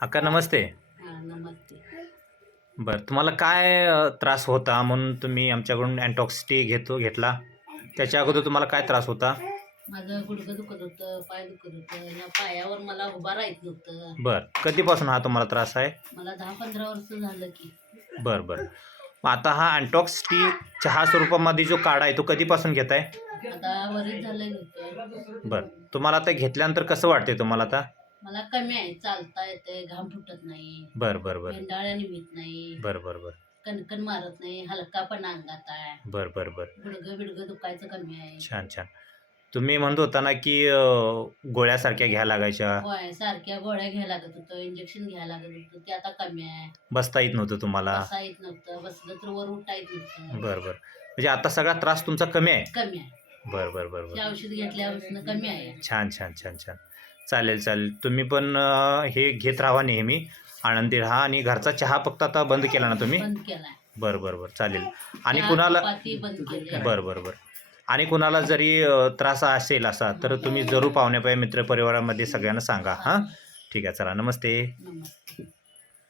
अक्का नमस्ते. हां, नमस्ते. बरं तुम्हाला काय त्रास होता म्हणून तुम्ही आमच्याकडून अँटॉक्स टी घेतला? त्याच्या अगोदर तुम्हाला काय त्रास होता? माझं गुडघं दुखत होतं, पाय दुखत होतं. या पायावर मला उभा राहत नव्हतं. बरं. कधीपासून हा तुम्हाला त्रास आहे? मला 10-15 वर्ष झालं की. बरं, बरं. मग आता हा अँटॉक्स टी चहा स्वरूपामध्ये जो काढा आहे तो कधीपासून घेताय? आता बरेच झालं होतं. बरं. तुम्हाला आता घेतल्यानंतर कसं वाटतंय तुम्हाला आता? मला कमी आहे, चालता येतंय, घाम फुटत नाही, बरं, बरं, बरं. भेंडाळ्या निघत नाही, बरं, बरं, बरं. कणकण मारत नाही, हलकापणा अंगात आहे. बरं, बरं, बरं. गुडघं दुखायचं कमी आहे. छान, छान. तुम्ही म्हणत होता ना, की गोळ्यासारख्या घ्यायला लागायच्या, होय, सारख्या गोळ्या घ्यायला लागत होतं, इंजेक्शन घ्यायला लागत होतं. ते आता कमी आहे. बसता येत नव्हतं तुम्हाला. बसा येत नव्हतं, बसलं तर वर उठता येत नव्हतं. बरं, बरं. म्हणजे आता सगळा त्रास तुमचा कमी आहे? कमी आहे. बरं, बरं, बरं, हे बरं. औषध घेतल्यापासून कमी आहे. छान, छान, छान, छान. चालेल, चालेल. तुम्ही पण हे घेत राहा नेहमी, आनंदी राहा आणि घरचा चहा फक्त आता बंद केला ना तुम्ही? बंद केलाय. बरं, बरं, बरं. चालेल. आणि चहा, कुणाला चपाती बंद केली. बरं, बरं, बरं. आणि कुणाला जरी त्रास असेल असा, तर तुम्ही जरूर पाहुण्यापाई मित्रपरिवारामध्ये सगळ्यांना सांगा. हां? ठीक आहे. चला नमस्ते. नमस्ते.